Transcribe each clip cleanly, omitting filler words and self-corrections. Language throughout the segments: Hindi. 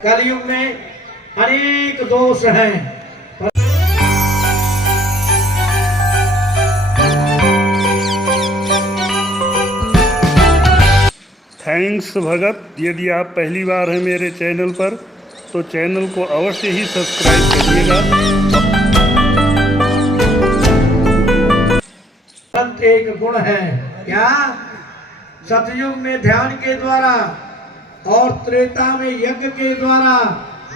कलयुग में अनेक दोष हैं। थैंक्स भगत। यदि आप पहली बार हैं मेरे चैनल पर तो चैनल को अवश्य ही सब्सक्राइब करिएगा। एक गुण है क्या? सतयुग में ध्यान के द्वारा और त्रेता में यज्ञ के द्वारा,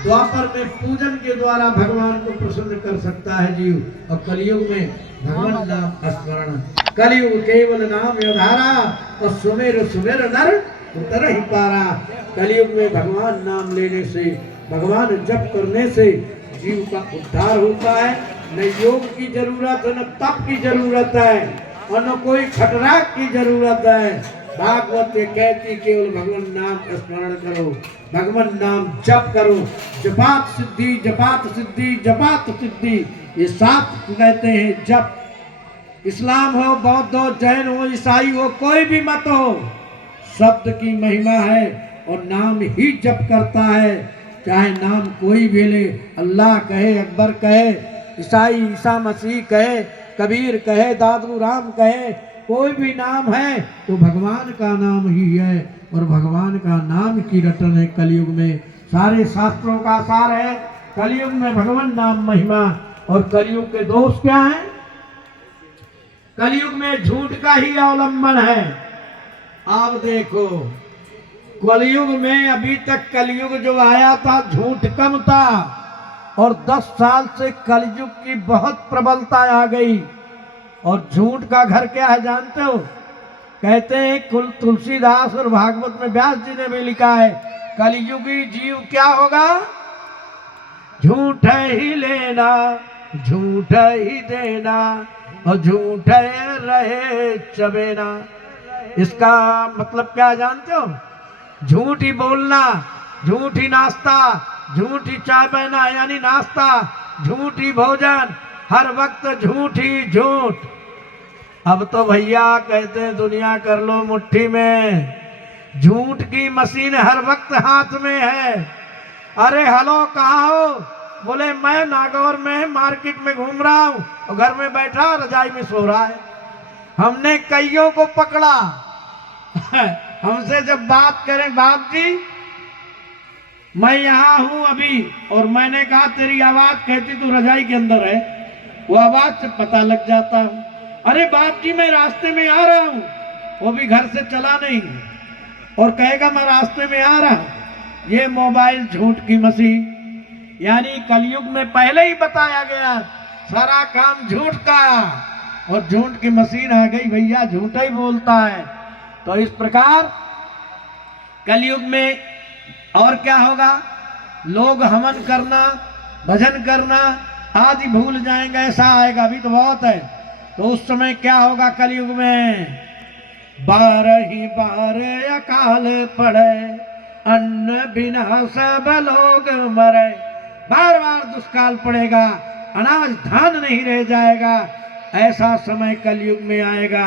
द्वापर में पूजन के द्वारा भगवान को प्रसन्न कर सकता है जीव। और कलयुग में भगवान नाम स्मरण, कलयुग केवल नाम योधारा और सुमेर सुमेर नर उतर ही पारा। कलयुग में भगवान नाम लेने से, भगवान जप करने से जीव का उद्धार होता है। न योग की जरूरत है, न तप की जरूरत है, और न कोई खटराक की जरूरत है। भागवत ये कहती केवल भगवान नाम स्मरण करो, भगवान नाम जप करो। जपात सिद्धि, जपात सिद्धि, जपात सिद्धि, ये सात कहते हैं जप। इस्लाम हो, बौद्ध हो, जैन हो, ईसाई हो, कोई भी मत हो, शब्द की महिमा है और नाम ही जप करता है। चाहे नाम कोई भी ले, अल्लाह कहे, अकबर कहे, ईसाई ईसा मसीह कहे, कबीर कहे, दादू राम कहे, कोई भी नाम है तो भगवान का नाम ही है। और भगवान का नाम की रटन है कलयुग में। सारे शास्त्रों का सार है कलयुग में भगवान नाम महिमा। और कलयुग के दोष क्या है? कलयुग में झूठ का ही अवलंबन है। आप देखो, कलयुग में अभी तक कलयुग जो आया था झूठ कम था, और 10 साल से कलयुग की बहुत प्रबलता आ गई। और झूठ का घर क्या है जानते हो? कहते हैं कुल तुलसीदास और भागवत में व्यास जी ने भी लिखा है, कलयुगी जीव क्या होगा? झूठ ही लेना, झूठ ही देना, और झूठ रहे चबेना। इसका मतलब क्या जानते हो? झूठ ही बोलना, झूठ ही नाश्ता, झूठ ही चाय पीना यानी नाश्ता, झूठ ही भोजन, हर वक्त झूठ ही झूठ। अब तो भैया कहते हैं दुनिया कर लो मुट्ठी में, झूठ की मशीन हर वक्त हाथ में है। अरे हेलो कहाँ हो? बोले मैं नागौर में मार्केट में घूम रहा हूँ, और घर में बैठा रजाई में सो रहा है। हमने कईयों को पकड़ा हमसे जब बात करें, बाप जी मैं यहाँ हूँ अभी, और मैंने कहा तेरी आवाज कहती तू रजाई के अंदर है, वो आवाज से पता लग जाता है। अरे बाप जी मैं रास्ते में आ रहा हूँ, वो भी घर से चला नहीं, और कहेगा मैं रास्ते में आ रहा हूँ। ये मोबाइल झूठ की मशीन, यानी कलयुग में पहले ही बताया गया सारा काम झूठ का, और झूठ की मशीन आ गई भैया, झूठा ही बोलता है। तो इस प्रकार कलयुग में और क्या होगा? लोग हवन करना, भजन करना आदि भूल जाएंगे, ऐसा आएगा। अभी तो बहुत है। तो उस समय क्या होगा कलयुग में? 12 ही बार अकाल पड़े, अन्न बिना सब लोग मरे। बार बार दुष्काल पड़ेगा, अनाज धान नहीं रह जाएगा। ऐसा समय कलयुग में आएगा।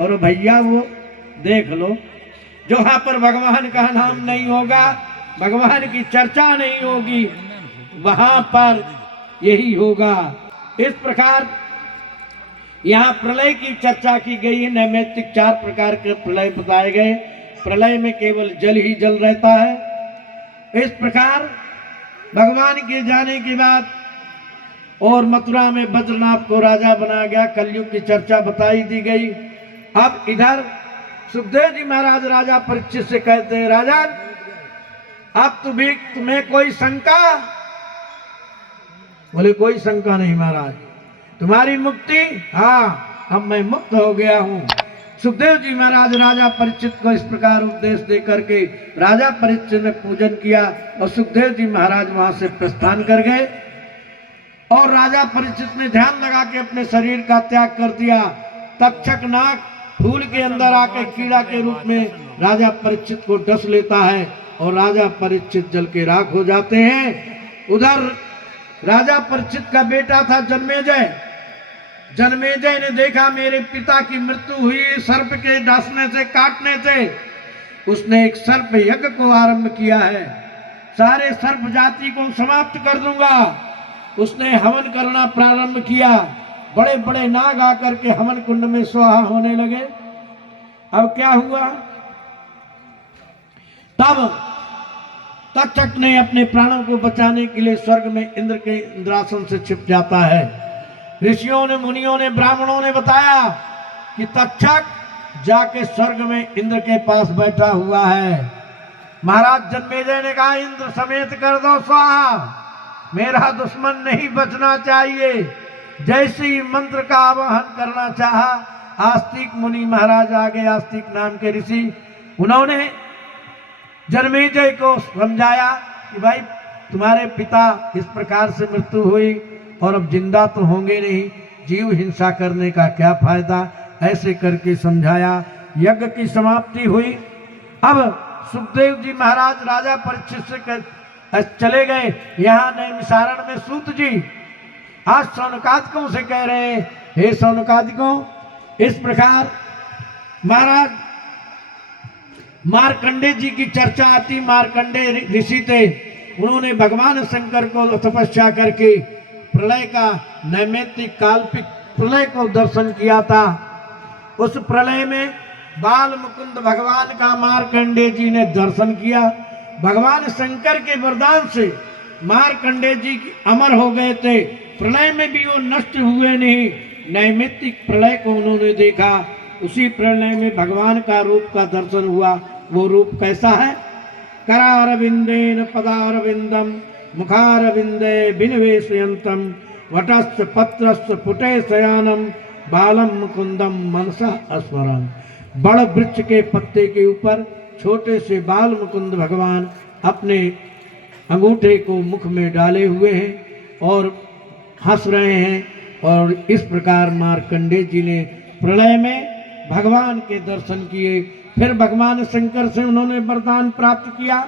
और भैया वो देख लो, जहाँ पर भगवान का नाम नहीं होगा, भगवान की चर्चा नहीं होगी, वहां पर यही होगा। इस प्रकार यहाँ प्रलय की चर्चा की गई है। नैमित्तिक 4 प्रकार के प्रलय बताए गए। प्रलय में केवल जल ही जल रहता है। इस प्रकार भगवान के जाने के बाद और मथुरा में बद्रनाथ को राजा बना गया। कलयुग की चर्चा बताई दी गई। अब इधर सुखदेव जी महाराज राजा परीक्षित से कहते हैं, राजन अब तुम्हें कोई शंका? बोले कोई शंका नहीं महाराज, तुम्हारी मुक्ति? हाँ अब मैं मुक्त हो गया हूँ। सुखदेव जी महाराज राजा परीक्षित को इस प्रकार उपदेश दे करके राजा परीक्षित ने पूजन किया, और सुखदेव जी महाराज वहां से प्रस्थान कर गए। और राजा परीक्षित ने ध्यान लगा के अपने शरीर का त्याग कर दिया। तक्षक नाग फूल के अंदर आके कीड़ा के रूप में राजा परीक्षित को डस लेता है, और राजा परीक्षित जल के राख हो जाते हैं। उधर राजा परीक्षित का बेटा था जन्मेजय। जन्मेजय ने देखा मेरे पिता की मृत्यु हुई सर्प के डसने से, काटने से। उसने एक सर्प यज्ञ को आरंभ किया है। सारे सर्प जाति को समाप्त कर दूंगा। उसने हवन करना प्रारंभ किया। बड़े बड़े नाग आकर के हवन कुंड में स्वाहा होने लगे। अब क्या हुआ, तब तक्षक ने अपने प्राणों को बचाने के लिए स्वर्ग में इंद्र के इंद्रासन से छिप जाता है। ऋषियों ने, मुनियों ने, ब्राह्मणों ने बताया कि तक्षक जाके स्वर्ग में इंद्र के पास बैठा हुआ है। महाराज जन्मेजय ने कहा, इंद्र समेत कर दो स्वाहा, मेरा दुश्मन नहीं बचना चाहिए। जैसे ही मंत्र का आवाहन करना चाहा, आस्तिक मुनि महाराज आ गए, आस्तिक नाम के ऋषि। उन्होंने जन्मेजय को समझाया कि भाई तुम्हारे पिता इस प्रकार से मृत्यु हुई और अब जिंदा तो होंगे नहीं, जीव हिंसा करने का क्या फायदा, ऐसे करके समझाया। यज्ञ की समाप्ति हुई। अब सुखदेव जी महाराज राजा परीक्षित से चले गए। यहाँ नैमिषारण्य में सूत जी आज सौनकादिकों से कह रहे हैं, हे सौनकादिकों, इस प्रकार महाराज मार्कंडे जी की चर्चा आती। मार्कंडे ऋषि थे, उन्होंने भगवान शंकर को तपस्या करके प्रलय का नैमित्तिक काल्पिक प्रलय को दर्शन किया था। उस प्रलय में बाल मुकुंद भगवान का मार्कंडे जी ने दर्शन किया। भगवान शंकर के वरदान से मार्कंडे जी अमर हो गए थे। प्रलय में भी वो नष्ट हुए नहीं। नैमित्तिक प्रलय को उन्होंने देखा। उसी प्रलय में भगवान का रूप का दर्शन हुआ। वो रूप कैसा है, करारविंदेन पदारविंदम मुखारविंदे विनिवेशयंतम वटस्थ पत्रस्थ पुटे शयानम बालम मुकुंदम मनसा अस्मरम। बड़ वृक्ष के पत्ते के ऊपर छोटे से बाल मुकुंद भगवान अपने अंगूठे को मुख में डाले हुए हैं और हंस रहे हैं। और इस प्रकार मार्कंडे जी ने प्रलय में भगवान के दर्शन किए। फिर भगवान शंकर से उन्होंने वरदान प्राप्त किया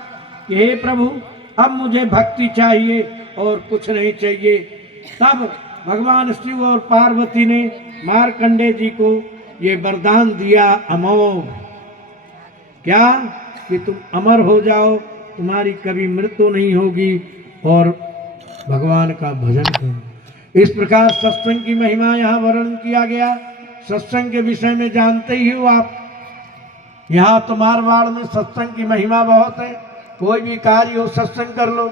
कि हे प्रभु, अब मुझे भक्ति चाहिए और कुछ नहीं चाहिए। तब भगवान शिव और पार्वती ने मार्कंडे जी को ये वरदान दिया अमोघ, क्या कि तुम अमर हो जाओ, तुम्हारी कभी मृत्यु नहीं होगी और भगवान का भजन करो। इस प्रकार सत्संग की महिमा यहाँ वर्णन किया गया। सत्संग के विषय में जानते ही हो आप, यहाँ तो मारवाड़ में सत्संग की महिमा बहुत है। कोई भी कार्य हो सत्संग कर लो।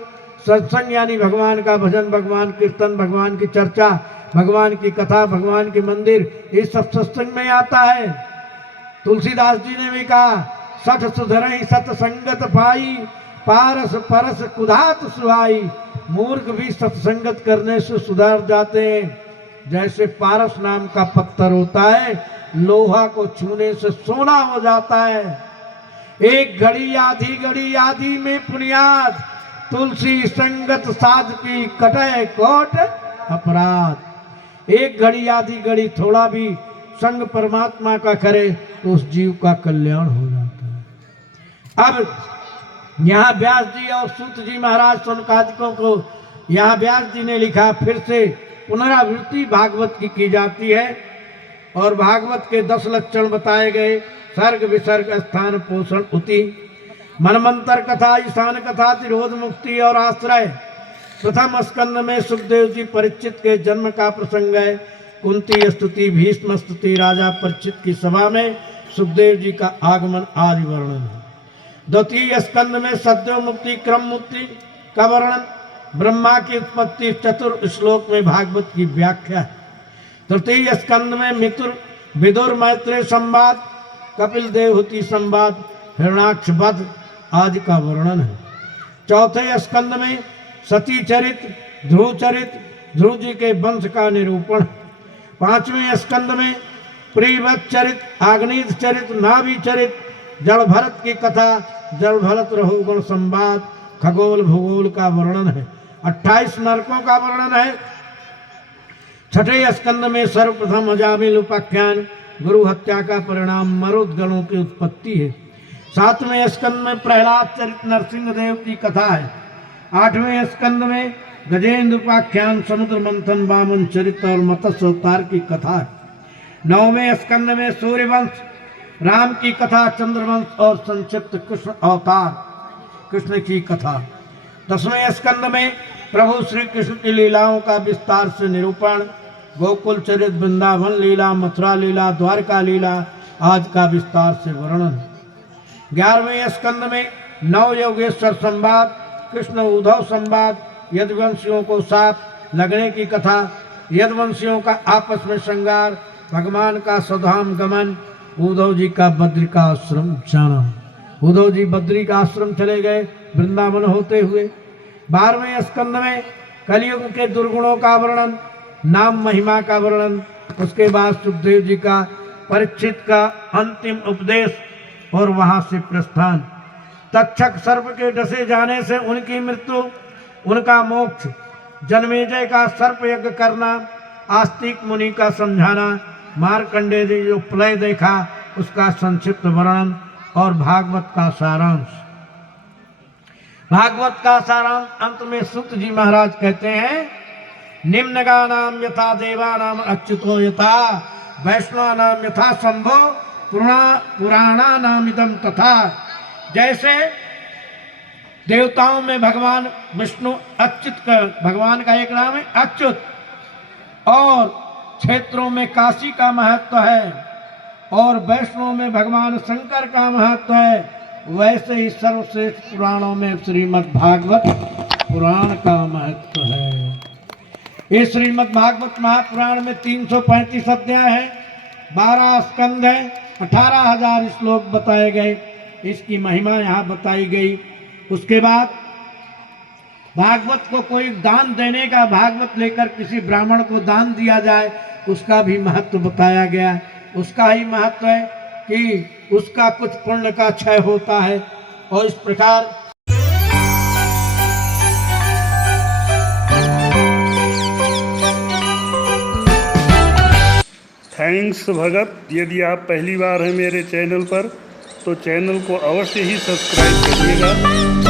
सत्संग यानी भगवान का भजन, भगवान कीर्तन, भगवान की चर्चा, भगवान की कथा, भगवान के मंदिर, ये सब सत्संग में आता है। तुलसीदास जी ने भी कहा, सठ सुधरहि सत्संगत पाई, पारस परस कुधात सुहाई। मूर्ख भी सत्संगत करने से सुधर जाते हैं। जैसे पारस नाम का पत्थर होता है, लोहा को छूने से सोना हो जाता है। एक घड़ी आधी में पुनियाद, तुलसी संगत साध की कटे कोट अपराध। एक घड़ी आधी घड़ी थोड़ा भी संग परमात्मा का करे तो उस जीव का कल्याण हो जाता है। अब यहाँ व्यास जी और सूत जी महाराज सौनकादिकों को यहाँ व्यास जी ने लिखा, फिर से पुनरावृत्ति भागवत की जाती है और भागवत के 10 लक्षण बताए गए। सर्ग विसर्ग स्थान पोषण उति, मनमंत्र कथा, ईशान कथा, तिरोध मुक्ति और आश्रय। प्रथम स्कंद में सुखदेव जी परीक्षित के जन्म का प्रसंग है। कुंती स्तुति, भीष्म स्तुति, राजा परीक्षित की सभा में सुखदेव जी का आगमन आदि वर्णन है। द्वितीय स्कंद में सद्यो मुक्ति क्रम मुक्ति का वर्णन, ब्रह्मा की उत्पत्ति, चतुर श्लोक में भागवत की व्याख्या है। तृतीय स्कंद में मित्र विदुर मैत्रेय संवाद, कपिल देवहूति संवाद, हिरणाक्ष वध आदि का वर्णन है। चौथे स्कंद में सती चरित, ध्रुव चरित, ध्रुव जी के वंश का निरूपण। पांचवें स्कंद में प्रियव्रत चरित, आग्नेय चरित, नाभि चरित, जड़ भरत की कथा, जड़ भरत रहुगुण संवाद, खगोल भूगोल का वर्णन है। 28 नरकों का वर्णन है। छठे स्कंद में सर्वप्रथम अजामिल उपाख्यान, गुरु हत्या का परिणाम, मरुदगणों की उत्पत्ति है। 7वें स्कंद में प्रहलाद चरित, नरसिंह देव की कथा है। 8वें स्कंद में गजेंद्र उपाख्यान, समुद्र मंथन, वामन चरित और मत्स्य अवतार की कथा है। 9वें स्कंद में सूर्यवंश, राम की कथा, चंद्रवंश और संक्षिप्त कृष्ण अवतार, कृष्ण की कथा। 10वें स्कंद में प्रभु श्री कृष्ण की लीलाओं का विस्तार से निरूपण, गोकुल चरित, वृंदावन लीला, मथुरा लीला, द्वारका लीला आज का विस्तार से वर्णन। 11वें स्कंद में नव योगेश्वर संवाद, कृष्ण उद्धव संवाद, यदुवंशियों को साथ लगने की कथा, यदुवंशियों का आपस में श्रृंगार, भगवान का स्वधाम गमन, उद्धव जी का बद्री का आश्रम जाना। उद्धव जी बद्री का आश्रम चले गए वृंदावन होते हुए। 12वें स्कंद में कलयुग के दुर्गुणों का वर्णन, नाम महिमा का वर्णन, उसके बाद सुखदेव जी का परीक्षित का अंतिम उपदेश और वहां से प्रस्थान। तक्षक सर्प के डसे जाने से उनकी मृत्यु, उनका मोक्ष, जन्मेजय का सर्प यज्ञ करना, आस्तिक मुनि का समझाना, मार्कंडेय जी जो प्रलय देखा उसका संक्षिप्त वर्णन और भागवत का सारांश। भागवत का सारांश अंत में सूत जी महाराज कहते हैं, निम्नगानाम यथा देवानाम अच्युतो यथा वैष्णवानाम यथा शंभो पुराणानाम इदम तथा। जैसे देवताओं में भगवान विष्णु अच्युत का, भगवान का एक नाम है अच्युत, और क्षेत्रों में काशी का महत्व है, और वैष्णव में भगवान शंकर का महत्व है, वैसे ही सर्वश्रेष्ठ पुराणों में श्रीमद् भागवत पुराण का महत्व है। इस श्रीमद् भागवत महापुराण में 335 अध्याय है, 12 स्कंद है, 18,000 श्लोक बताए गए, इसकी महिमा यहाँ बताई गई। उसके बाद भागवत को कोई दान देने का, भागवत लेकर किसी ब्राह्मण को दान दिया जाए, उसका भी महत्व बताया गया। उसका ही महत्व है कि उसका कुछ पुण्य का क्षय होता है, और इस प्रकार थैंक्स भगत। यदि आप पहली बार हैं मेरे चैनल पर तो चैनल को अवश्य ही सब्सक्राइब करिएगा